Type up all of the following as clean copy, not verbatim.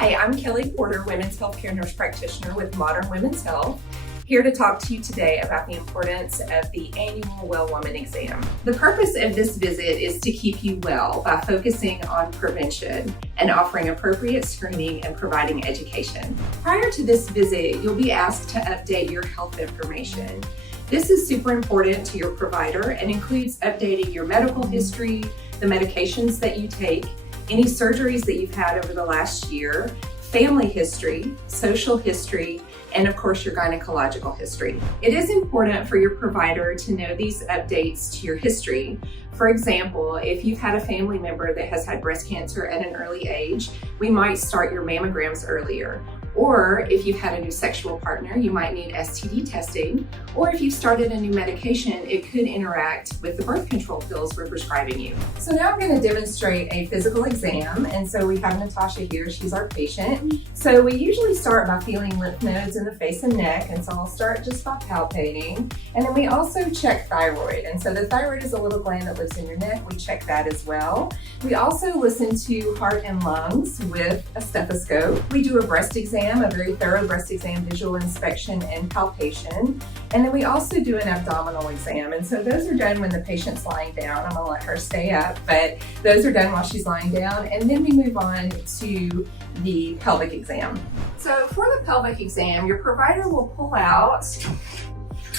Hi, I'm Kelly Porter, Women's Healthcare Nurse Practitioner with Modern Women's Health, here to talk to you today about the importance of the annual Well Woman Exam. The purpose of this visit is to keep you well by focusing on prevention and offering appropriate screening and providing education. Prior to this visit, you'll be asked to update your health information. This is super important to your provider and includes updating your medical history, the medications that you take, any surgeries that you've had over the last year, family history, social history, and of course your gynecological history. It is important for your provider to know these updates to your history. For example, if you've had a family member that has had breast cancer at an early age, we might start your mammograms earlier. Or if you've had a new sexual partner, you might need STD testing. Or if you've started a new medication, it could interact with the birth control pills we're prescribing you. So now I'm going to demonstrate a physical exam. And so we have Natasha here, she's our patient. So we usually start by feeling lymph nodes in the face and neck. And so I'll start just by palpating. And then we also check thyroid. And so the thyroid is a little gland that lives in your neck. We check that as well. We also listen to heart and lungs with a stethoscope. We do a breast exam, a very thorough breast exam, visual inspection and palpation. And then we also do an abdominal exam. And so those are done when the patient's lying down. I'm gonna let her stay up, but those are done while she's lying down. And then we move on to the pelvic exam. So for the pelvic exam, your provider will pull out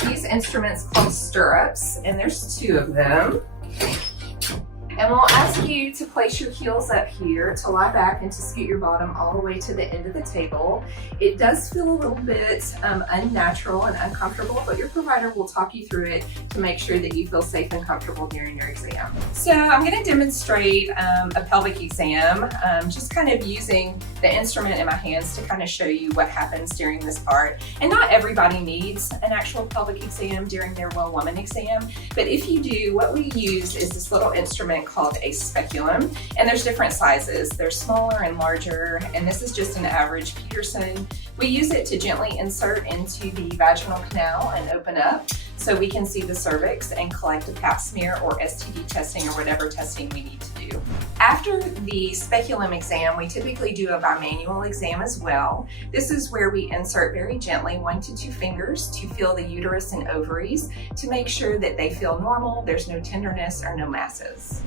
these instruments called stirrups, and there's two of them. And we'll ask you to place your heels up here, to lie back and to scoot your bottom all the way to the end of the table. It does feel a little bit unnatural and uncomfortable, but your provider will talk you through it to make sure that you feel safe and comfortable during your exam. So I'm going to demonstrate a pelvic exam, just kind of using the instrument in my hands to kind of show you what happens during this part. And not everybody needs an actual pelvic exam during their Well Woman exam, but if you do, what we use is this little instrument called a speculum, and there's different sizes. They're smaller and larger, and this is just an average Peterson. We use it to gently insert into the vaginal canal and open up so we can see the cervix and collect a pap smear or STD testing or whatever testing we need to do. After the speculum exam, we typically do a bimanual exam as well. This is where we insert very gently 1 to 2 fingers to feel the uterus and ovaries to make sure that they feel normal, there's no tenderness or no masses.